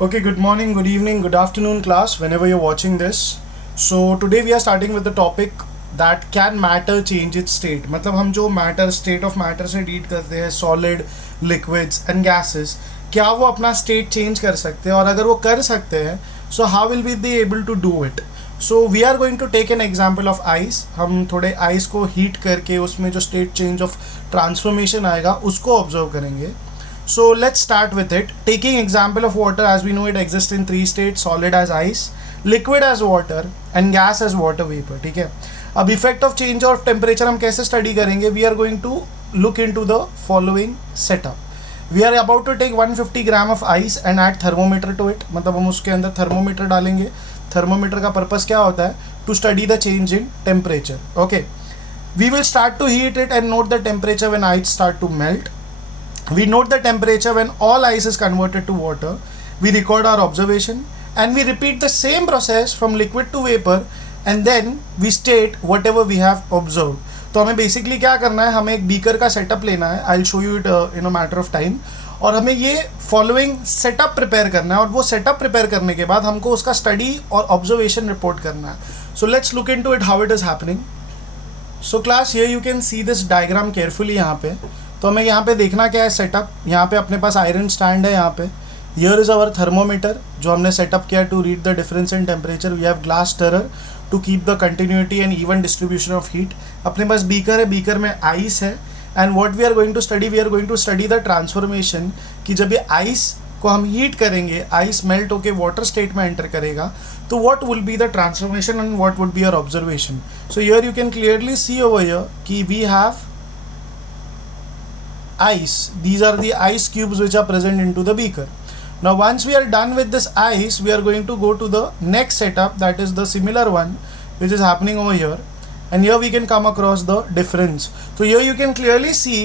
Okay, good morning, good evening, good afternoon, class, whenever you're watching this. So, today we are starting with the topic that can matter change its state. मतलब हम जो matter state of matter से deal करते हैं solid, liquids and gases, क्या वो अपना state change कर सकते हैं और अगर वो कर सकते हैं so how will we be able to do it? So we are going to take an example of ice. हम थोड़े ice को heat करके उसमें जो state change of transformation आएगा उसको observe करेंगे. So let's start with it. Taking example of water, as we know it exists in three states: solid as ice, liquid as water and gas as water vapor. ठीक है. अब effect of change of temperature हम कैसे study करेंगे? We are going to look into the following setup. We are about to take 150 gram of ice and add thermometer to it. मतलब हम उसके अंदर thermometer डालेंगे. Thermometer का purpose क्या होता है? To study the change in temperature. Okay. We will start to heat it and note the temperature when ice start to melt. We note the temperature when all ice is converted to water. We record our observation and we repeat the same process from liquid to vapor and then we state whatever we have observed. तो हमें basically क्या करना है, हमें एक beaker का setup लेना है. I will show you it in a matter of time. और हमें ये फॉलोइंग सेटअप प्रिपेयर करना है और वो सेटअप प्रिपेयर करने के बाद हमको उसका स्टडी और ऑब्जर्वेशन रिपोर्ट करना है. So let's look into it how it is happening. So class here you can see this diagram carefully. यहाँ पे तो हमें यहाँ पे देखना क्या है सेटअप. यहाँ पे अपने पास आयरन स्टैंड है. यहाँ पे हियर इज़ अवर थर्मोमीटर जो हमने सेटअप किया to read the difference in temperature. We have glass stirrer to keep the continuity and even distribution of heat. अपने पास बीकर है, बीकर में आइस है. And what we are going to study the transformation कि जब ये ice को हम हीट करेंगे, आइस मेल्ट होके वाटर स्टेट में एंटर करेगा, तो what will be the transformation and what would be your observation. So here you can clearly see over here कि we have ice. These are the ice cubes which are present into the beaker. Now once we are done with this ice, we are going to go to the next setup, that is the similar one which is happening over here, and here we can come across the difference. So here you can clearly see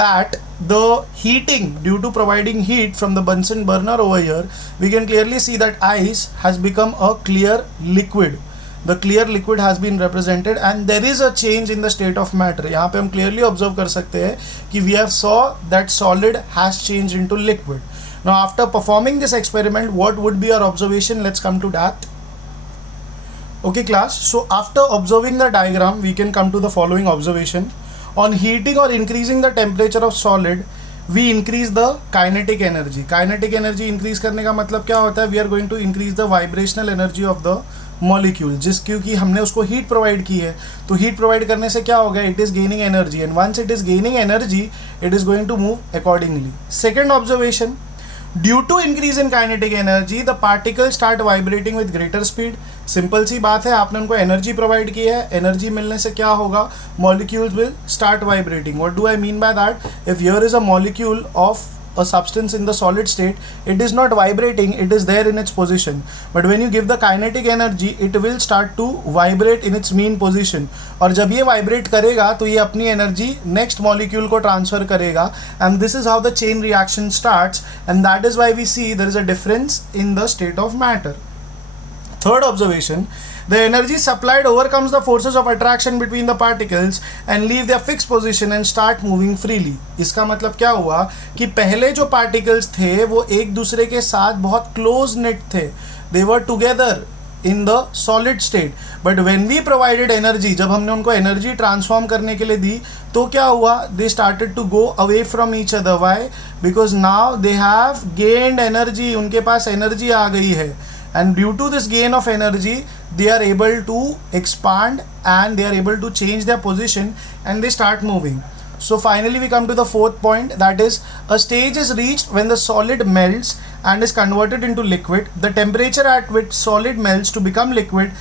that the heating, due to providing heat from the Bunsen burner over here, we can clearly see that ice has become a clear liquid. The clear liquid has been represented and there is a change in the state of matter. यहाँ पे हम clearly observe कर सकते हैं कि we have saw that solid has changed into liquid. Now after performing this experiment, what would be our observation? Let's come to that. Okay class, so after observing the diagram, we can come to the following observation. On heating or increasing the temperature of solid, we increase the kinetic energy. Kinetic energy increase करने का मतलब क्या होता है? We are going to increase the vibrational energy of the molecule. क्योंकि हमने उसको heat provide की है, तो हीट प्रोवाइड करने से क्या होगा? It is gaining energy and once it is gaining energy it is going to move accordingly. Second observation, due to increase in kinetic energy the particle start vibrating with greater speed. Simple सी बात है, आपने उनको energy provide की है, energy मिलने से क्या होगा? Molecules will start vibrating. What do I mean by that? If here is a molecule of a substance in the solid state, it is not vibrating, it is there in its position, but when you give the kinetic energy it will start to vibrate in its mean position. और जब ये vibrate करेगा तो ये अपनी energy next molecule को transfer करेगा and this is how the chain reaction starts and that is why we see there is a difference in the state of matter. Third observation, the energy supplied overcomes the forces of attraction between the particles and leave their fixed position and start moving freely. इसका मतलब क्या हुआ कि पहले जो particles थे वो एक दूसरे के साथ बहुत close knit थे. They were together in the solid state. But when we provided energy, जब हमने उनको energy transform करने के लिए दी, तो क्या हुआ? They started to go away from each other. Why? Because now they have gained energy. उनके पास energy आ गई है. And due to this gain of energy, they are able to expand and they are able to change their position and they start moving. So finally we come to the fourth point, that is a stage is reached when the solid melts and is converted into liquid. The temperature at which solid melts to become liquid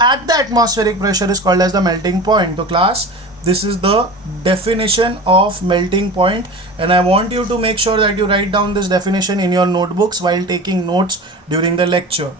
at the atmospheric pressure is called as the melting point. So class, this is the definition of melting point and I want you to make sure that you write down this definition in your notebooks while taking notes during the lecture.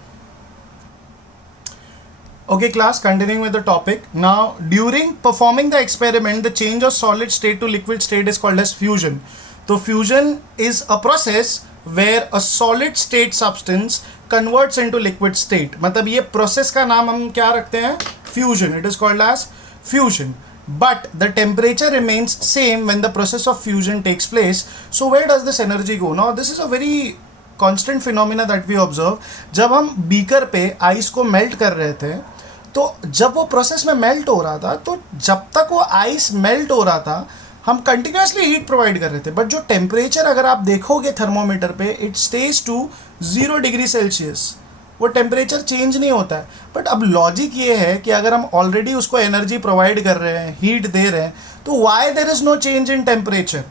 Okay class, continuing with the topic. Now during performing the experiment, the change of solid state to liquid state is called as fusion. So fusion is a process where a solid state substance converts into liquid state. मतलब ये process का नाम हम क्या रखते हैं? Fusion. It is called as fusion. But the temperature remains same when the process of fusion takes place. So where does this energy go? Now this is a very constant phenomena that we observe, जब हम beaker पे ice को melt कर रहे थे, तो जब वो प्रोसेस में मेल्ट हो रहा था, तो जब तक वो आइस मेल्ट हो रहा था हम कंटिन्यूसली हीट प्रोवाइड कर रहे थे, बट जो टेम्परेचर अगर आप देखोगे थर्मोमीटर पे, it stays to 0 degree Celsius, वो टेम्परेचर चेंज नहीं होता है। बट अब लॉजिक ये है कि अगर हम ऑलरेडी उसको एनर्जी प्रोवाइड कर रहे हैं, हीट दे रहे हैं, तो why there is no change in temperature?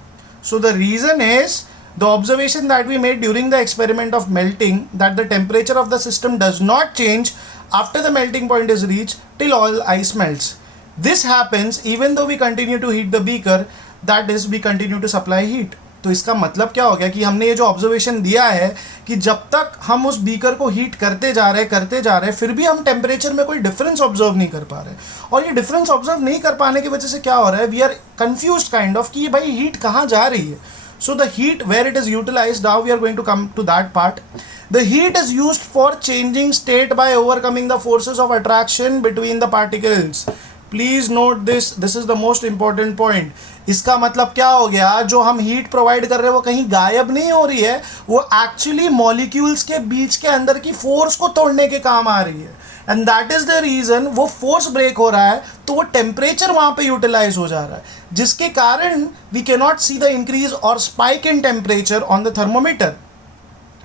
So the reason is the observation that we made during the experiment of melting, that the temperature of the system does not change after the melting point is reached till all ice melts. This happens even though we continue to heat the beaker, that is we continue to supply heat. तो इसका मतलब क्या हो गया कि हमने ये जो ऑब्जर्वेशन दिया है कि जब तक हम उस बीकर को हीट करते जा रहे फिर भी हम टेम्परेचर में कोई डिफरेंस ऑब्जर्व नहीं कर पा रहे, और ये डिफरेंस ऑब्जर्व नहीं कर पाने की वजह से क्या हो रहा है, we are confused kind of कि भाई हीट कहाँ जा रही है. So the heat where it is utilized, now we are going to come to that part. The heat is used for changing state by overcoming the forces of attraction between the particles. Please note this, this is the most important point. इसका मतलब क्या हो गया, जो हम heat provide कर रहे हैं वो कहीं गायब नहीं हो रही है, वो एक्चुअली मॉलिक्यूल्स के बीच के अंदर की फोर्स को तोड़ने के काम आ रही है. And that is the reason वो फोर्स ब्रेक हो रहा है, तो वो टेम्परेचर वहां पे यूटिलाइज हो जा रहा है, जिसके कारण we can not see the increase or spike in temperature on the thermometer.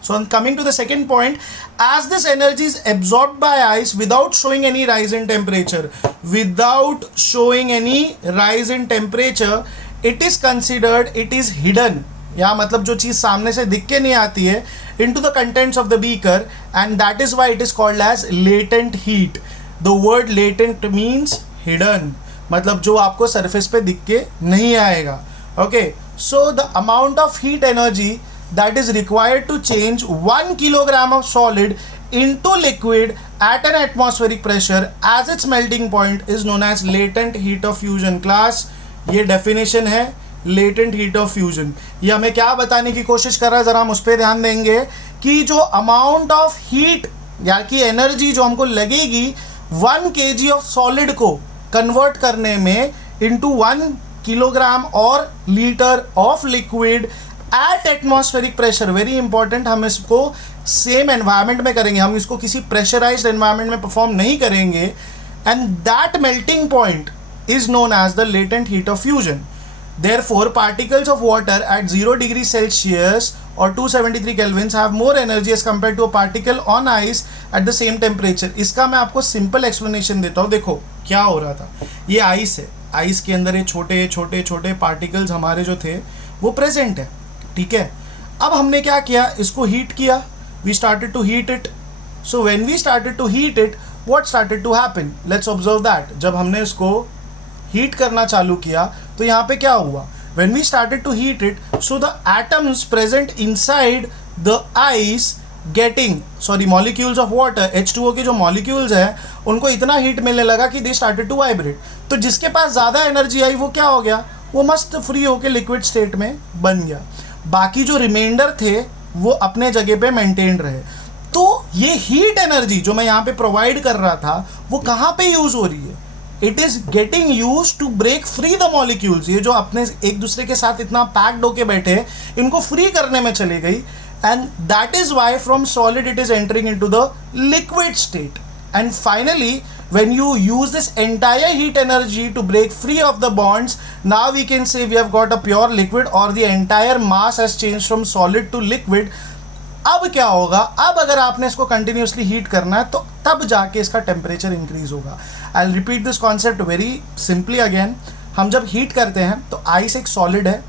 So I'm coming to the second point. As this energy is absorbed by ice without showing any rise in temperature, it is considered, it is hidden. या मतलब जो चीज़ सामने से दिख के नहीं आती है, into the contents of the beaker, and that is why it is called as latent heat. The word latent means hidden. मतलब जो आपको सरफेस पे दिख के नहीं आएगा. Okay, so the amount of heat energy that is required to change 1 kilogram of solid into liquid at an atmospheric pressure as its melting point is known as latent heat of fusion. Class, ये definition है latent heat of fusion. ये हमें क्या बताने की कोशिश कर रहा है, ज़रा हम उस पर ध्यान देंगे कि जो amount of heat या कि energy जो हमको लगेगी 1 kg of solid को convert करने में into 1 kilogram और liter of liquid at atmospheric pressure. Very important, हम इसको सेम एनवायरनमेंट में करेंगे, हम इसको किसी प्रेशराइज्ड एनवायरनमेंट में परफॉर्म नहीं करेंगे. And that melting point is known as the latent heat of fusion. Therefore particles of water at 0 degree Celsius or 273 kelvins have more energy as compare to a particle on ice at the same temperature. इसका मैं आपको simple explanation देता हूँ. देखो क्या हो रहा था, ये आइस है, आइस के अंदर ये छोटे छोटे छोटे पार्टिकल्स हमारे जो थे वो प्रेजेंट है, ठीक है. अब हमने क्या किया, इसको हीट किया, we started to heat it. So when we started to heat it, what started to happen, let's observe that. जब हमने इसको हीट करना चालू किया तो यहाँ पे क्या हुआ, when we started to heat it, so the atoms present inside the ice molecules of water, H2O के जो मॉलिक्यूल्स हैं उनको इतना हीट मिलने लगा कि दे स्टार्टेड टू वाइब्रेट. तो जिसके पास ज़्यादा एनर्जी आई वो क्या हो गया, वो मस्त फ्री होके लिक्विड स्टेट में बन गया. बाकी जो रिमाइंडर थे वो अपने जगह पे मेंटेन रहे. तो ये हीट एनर्जी जो मैं यहाँ पे प्रोवाइड कर रहा था वो कहाँ पे यूज हो रही है, it is getting use to break free the molecules. ये जो अपने एक दूसरे के साथ इतना पैक्ड होके बैठे, इनको फ्री करने में चली गई. And that is why from solid it is entering into the liquid state. And finally, when you use this entire heat energy to break free of the bonds, now we can say we have got a pure liquid or the entire mass has changed from solid to liquid. अब क्या होगा, अब अगर आपने इसको continuously heat करना है तो तब जाके इसका टेम्परेचर इंक्रीज होगा. I will repeat this concept very simply again. हम जब हीट करते हैं तो आइस एक सॉलिड है,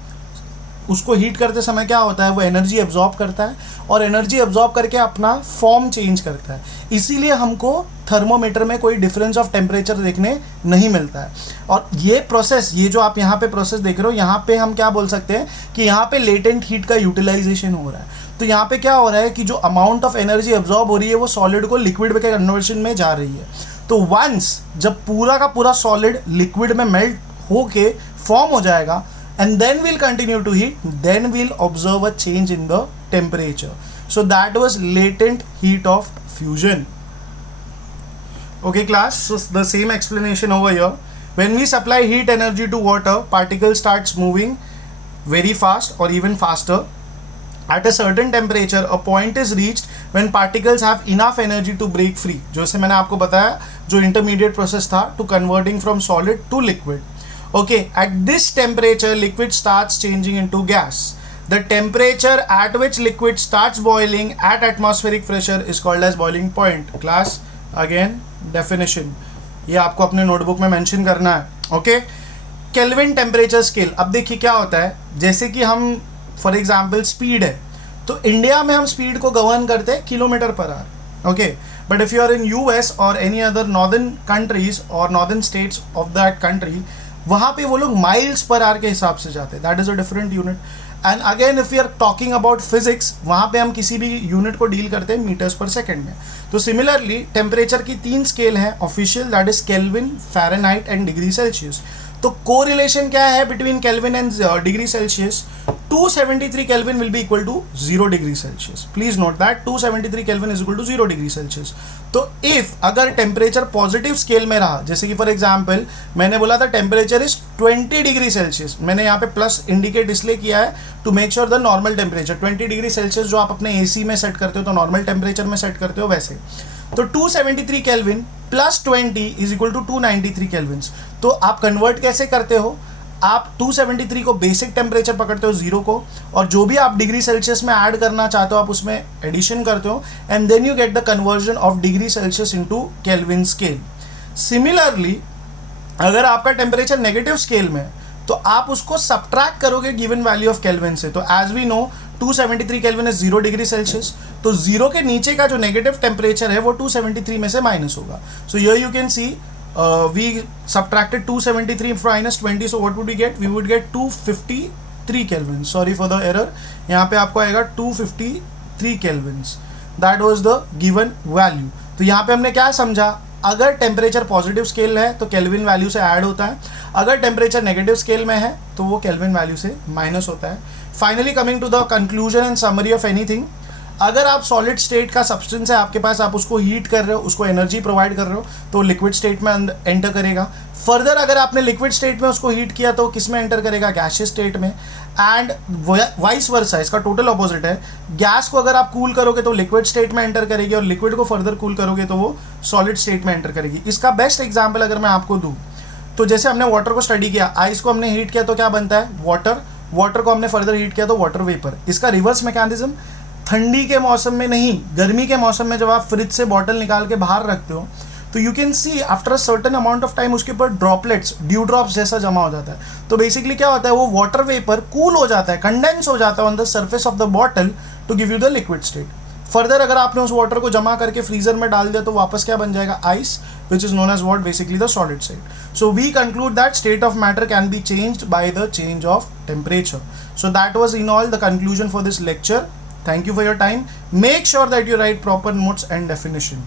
उसको हीट करते समय क्या होता है, वो एनर्जी एब्जॉर्ब करता है और एनर्जी एब्जॉर्ब करके अपना फॉर्म चेंज करता है. इसीलिए हमको थर्मोमीटर में कोई डिफरेंस ऑफ टेम्परेचर देखने नहीं मिलता है. और ये प्रोसेस, ये जो आप यहाँ पे प्रोसेस देख रहे हो, यहाँ पे हम क्या बोल सकते हैं कि यहाँ पे लेटेंट हीट का यूटिलाइजेशन हो रहा है. तो यहाँ पे क्या हो रहा है कि जो अमाउंट ऑफ एनर्जी एब्जॉर्ब हो रही है वो सॉलिड को लिक्विड के कन्वर्शन में जा रही है. तो वंस जब पूरा का पूरा सॉलिड लिक्विड में मेल्ट होके फॉर्म हो जाएगा, and then we'll continue to heat, then we'll observe a change in the temperature. So that was latent heat of fusion. Okay class, so the same explanation over here. When we supply heat energy to water, particles starts moving very fast or even faster. at a certain temperature a point is reached when particles have enough energy to break free. जैसे मैंने आपको बताया जो intermediate process था to converting from solid to liquid. Okay, at this temperature liquid starts changing into gas. The temperature at which liquid starts boiling at atmospheric pressure is called as boiling point. Class, again definition ये आपको अपने notebook में mention करना है. Okay, kelvin temperature scale. अब देखिए क्या होता है, जैसे कि हम फॉर एग्जाम्पल स्पीड है तो इंडिया में हम स्पीड को गवर्न करते हैं किलोमीटर पर hour. Okay, but if you are in US और एनी अदर नॉर्दर्न कंट्रीज और northern states of that country, वहाँ पे वो लोग माइल्स पर आवर के हिसाब से जाते हैं. That is a different unit. And again if you are talking about physics, वहाँ पे हम किसी भी यूनिट को डील करते हैं मीटर्स पर सेकेंड में. तो सिमिलरली टेम्परेचर की 3 स्केल है official, that is Kelvin, Fahrenheit and degree Celsius. तो कोरिलेशन क्या है between Kelvin and degree Celsius? 273 Kelvin will be equal to 0 degree Celsius. Please note that 273 Kelvin is equal to 0 degree Celsius. तो if अगर temperature positive scale में रहा, जैसे कि for example मैंने बोला था टेम्परेचर इज 20 डिग्री सेल्सियस, मैंने यहाँ पे प्लस इंडिकेट इसलिए किया है to make sure the normal temperature. 20 degree Celsius जो आप अपने एसी में सेट करते हो तो नॉर्मल टेम्परेचर में सेट करते हो वैसे. तो 273 Kelvin plus 20 is equal to 293 Kelvins. तो आप कन्वर्ट कैसे करते हो? आप 273 को बेसिक टेम्परेचर पकड़ते हो 0 को, और जो भी आप डिग्री सेल्सियस में ऐड करना चाहते हो आप उसमें एडिशन करते हो, and then you get the conversion of degree Celsius into Kelvin scale. Similarly अगर आपका टेम्परेचर नेगेटिव स्केल में है तो आप उसको सब्ट्रैक्ट करोगे गिवन वैल्यू ऑफ केल्विन से. तो as we know 273 Kelvin is 0 degree Celsius, तो 0 के नीचे का जो नेगेटिव टेम्परेचर है वो 273 में से माइनस होगा. So here you can see we subtracted 273 minus 20, so what would we get? We would get 253 kelvins. Sorry for the error. यहाँ पे आपको आएगा 253 kelvins. That was the given value. तो यहाँ पे हमने क्या समझा? अगर टेम्परेचर पॉजिटिव स्केल है तो केल्विन वैल्यू से ऐड होता है, अगर टेम्परेचर नेगेटिव स्केल में है तो वो केल्विन वैल्यू से माइनस होता है. Finally coming to the conclusion and summary of anything. अगर आप सॉलिड स्टेट का सब्सटेंस है आपके पास, आप उसको हीट कर रहे हो, उसको एनर्जी प्रोवाइड कर रहे हो, तो लिक्विड स्टेट में एंटर करेगा. फर्दर अगर आपने लिक्विड स्टेट में उसको हीट किया तो किस में एंटर करेगा? गैसियस स्टेट में. एंड वाइस वर्सा, इसका टोटल ऑपोजिट है. गैस को अगर आप कूल करोगे तो लिक्विड स्टेट में एंटर करेगी, और लिक्विड को फर्दर कूल करोगे तो वो सॉलिड स्टेट में एंटर करेगी. इसका बेस्ट एग्जाम्पल अगर मैं आपको दूँ तो जैसे हमने वाटर को स्टडी किया, आइस को हमने हीट किया तो क्या बनता है? वाटर. वाटर को हमने फर्दर हीट किया तो वाटर वेपर. इसका रिवर्स मैकेनिज्म, ठंडी के मौसम में नहीं, गर्मी के मौसम में जब आप फ्रिज से बॉटल निकाल के बाहर रखते हो तो you can see after a certain amount of time उसके ऊपर ड्रॉपलेट्स, ड्यू ड्रॉप्स जैसा जमा हो जाता है. तो बेसिकली क्या होता है, वो वाटर वेपर कूल हो जाता है, कंडेंस हो जाता है on the surface of the bottle to give you the liquid state. Further अगर आपने उस वाटर को जमा करके फ्रीजर में डाल दिया तो वापस क्या बन जाएगा? Ice, which is known as what? Basically the solid state. So we conclude that state of matter can be changed by the change of temperature. So that was in all the conclusion for this lecture. Thank you for your time. Make sure that you write proper notes and definition.